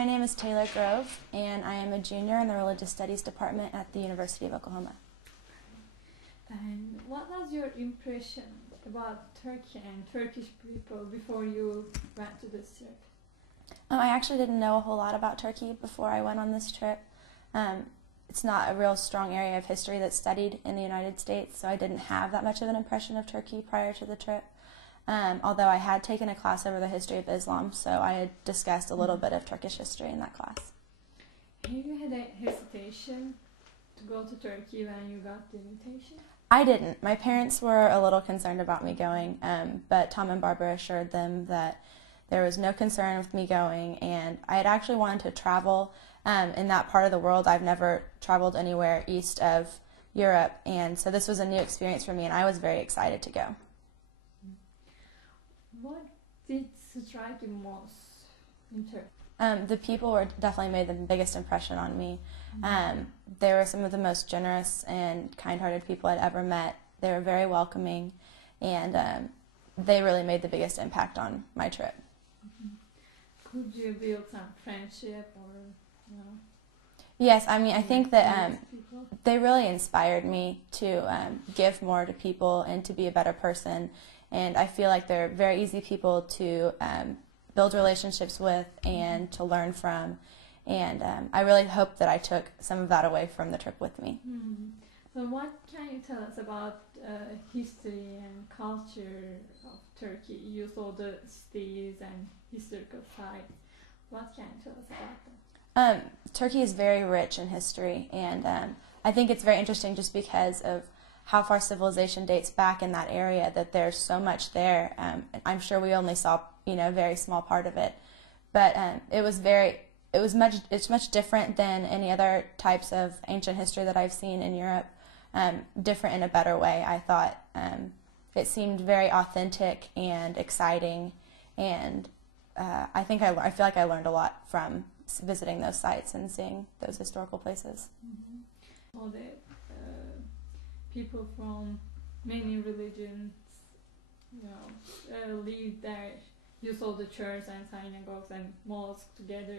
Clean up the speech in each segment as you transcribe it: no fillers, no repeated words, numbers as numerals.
my name is Taylor Grove, and I am a junior in the Religious Studies Department at the University of Oklahoma. And what was your impression about Turkey and Turkish people before you went to this trip? I actually didn't know a whole lot about Turkey before I went on this trip. It's not a real strong area of history that's studied in the United States, so I didn't have that much of an impression of Turkey prior to the trip. Although I had taken a class over the history of Islam, so I had discussed a little bit of Turkish history in that class. Have you had a hesitation to go to Turkey when you got the invitation? I didn't. My parents were a little concerned about me going, but Tom and Barbara assured them that there was no concern with me going, and I had actually wanted to travel in that part of the world. I've never traveled anywhere east of Europe, and so this was a new experience for me, and I was very excited to go. What did strike you most in Turkey? The people were definitely made the biggest impression on me. They were some of the most generous and kind-hearted people I'd ever met. They were very welcoming, and they really made the biggest impact on my trip. Could you build some friendship or, you know? Yes, I mean, I think that they really inspired me to give more to people and to be a better person. And I feel like they're very easy people to build relationships with and to learn from. And I really hope that I took some of that away from the trip with me. So what can you tell us about history and culture of Turkey? You saw the cities and historical sites. What can you tell us about them? Turkey is very rich in history, and I think it's very interesting just because of how far civilization dates back in that area, that there's so much there. I'm sure we only saw, a very small part of it, but it's much different than any other types of ancient history that I've seen in Europe. Different in a better way, I thought. It seemed very authentic and exciting, and I feel like I learned a lot from visiting those sites and seeing those historical places. All the people from many religions, live there. You saw the church and synagogues and mosques together,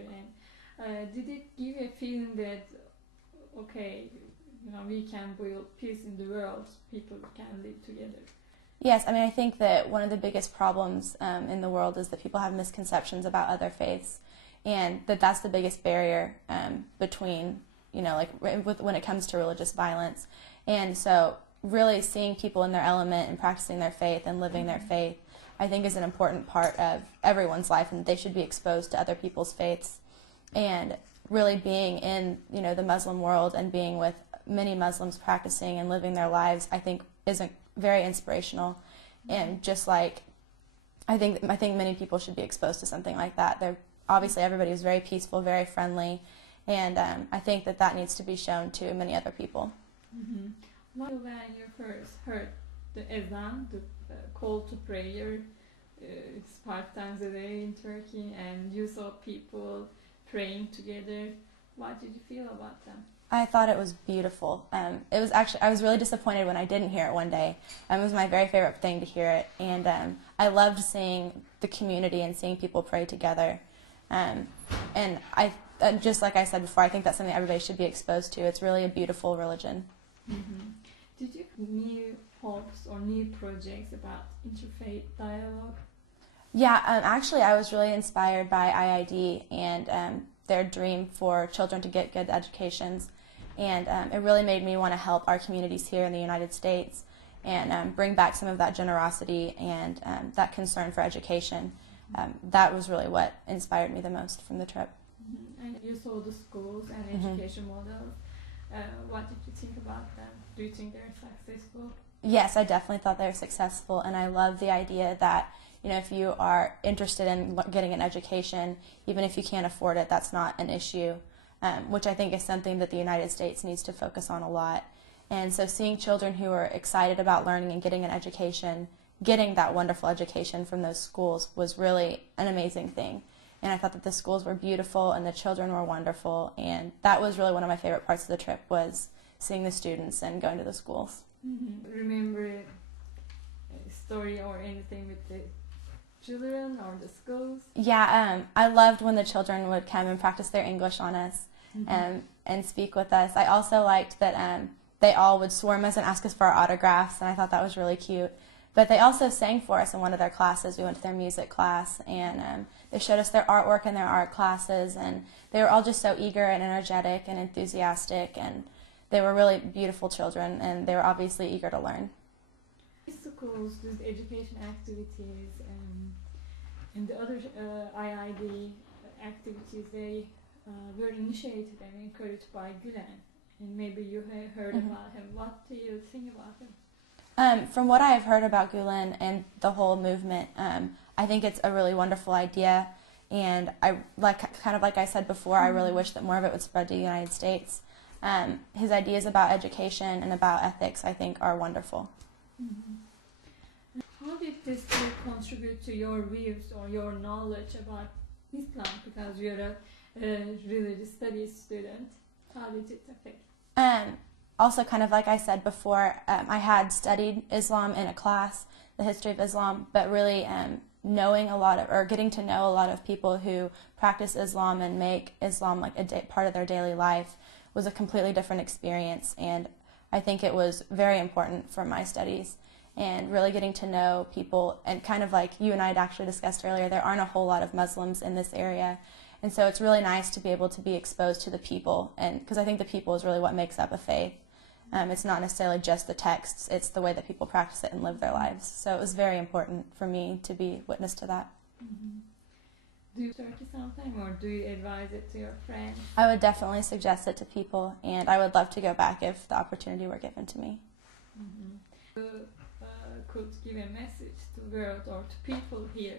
and did it give you a feeling that, okay, we can build peace in the world, people can live together? Yes, I mean, I think that one of the biggest problems in the world is that people have misconceptions about other faiths, and that's the biggest barrier between, when it comes to religious violence. And so really seeing people in their element and practicing their faith and living their faith, I think, is an important part of everyone's life, and they should be exposed to other people's faiths. And really being in, the Muslim world and being with many Muslims practicing and living their lives, I think, is very inspirational. And just like, I think many people should be exposed to something like that. Obviously, everybody is very peaceful, very friendly, and I think that needs to be shown to many other people. When you first heard the Ezan, the call to prayer, it's 5 times a day in Turkey, and you saw people praying together, what did you feel about them? I thought it was beautiful. I was really disappointed when I didn't hear it one day. It was my very favorite thing to hear it, and I loved seeing the community and seeing people pray together. And just like I said before, I think that's something everybody should be exposed to. It's really a beautiful religion. Did you have new hopes or new projects about interfaith dialogue? Yeah, actually I was really inspired by IID and their dream for children to get good educations. And it really made me want to help our communities here in the United States and bring back some of that generosity and that concern for education. That was really what inspired me the most from the trip. And you saw the schools and education models. What did you think about them? Do you think they're successful? Yes, I definitely thought they were successful, and I love the idea that, if you are interested in getting an education, even if you can't afford it, that's not an issue, which I think is something that the United States needs to focus on a lot. And so seeing children who are excited about learning and getting an education, getting that wonderful education from those schools was really an amazing thing. And I thought that the schools were beautiful and the children were wonderful, and that was really one of my favorite parts of the trip, was seeing the students and going to the schools. Remember a story or anything with the children or the schools? Yeah, I loved when the children would come and practice their English on us and speak with us. I also liked that they all would swarm us and ask us for our autographs, and I thought that was really cute. But they also sang for us in one of their classes. We went to their music class, and they showed us their artwork in their art classes, and they were all just so eager and energetic and enthusiastic, and they were really beautiful children, and they were obviously eager to learn. Schools, these education activities, and the other IID activities, they were initiated and encouraged by Gulen, and maybe you have heard about him. What do you think about him? From what I have heard about Gulen and the whole movement, I think it's a really wonderful idea, and kind of like I said before, I really wish that more of it would spread to the United States. His ideas about education and about ethics, I think, are wonderful. How did this contribute to your views or your knowledge about Islam? Because you're a religious studies student. How did it affect? Also, kind of like I said before, I had studied Islam in a class, the history of Islam, but really knowing a lot of, or getting to know a lot of people who practice Islam and make Islam like a part of their daily life was a completely different experience, and I think it was very important for my studies. And really getting to know people, and kind of like you and I had actually discussed earlier, there aren't a whole lot of Muslims in this area, and so it's really nice to be able to be exposed to the people, and because I think the people is really what makes up a faith. It's not necessarily just the texts, it's the way that people practice it and live their lives. So it was very important for me to be witness to that. Do you Turkey sometime, or do you advise it to your friends? I would definitely suggest it to people, and I would love to go back if the opportunity were given to me. Could give a message to the world or to people here,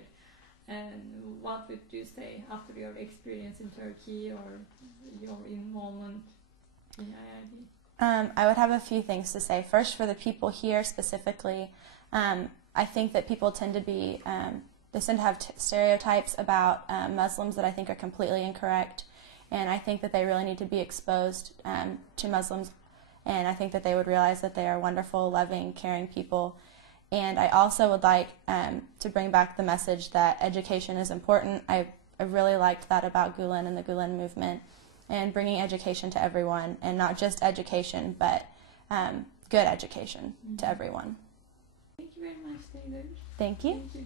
and what would you say after your experience in Turkey or your involvement in IID? I would have a few things to say. First, for the people here specifically, I think that people tend to be, they tend to have stereotypes about Muslims that I think are completely incorrect, and I think that they really need to be exposed to Muslims, and I think that they would realize that they are wonderful, loving, caring people. And I also would like to bring back the message that education is important. I really liked that about Gulen and the Gulen Movement, and bringing education to everyone, and not just education, but good education to everyone. Thank you very much, Taylor. Thank you. Thank you.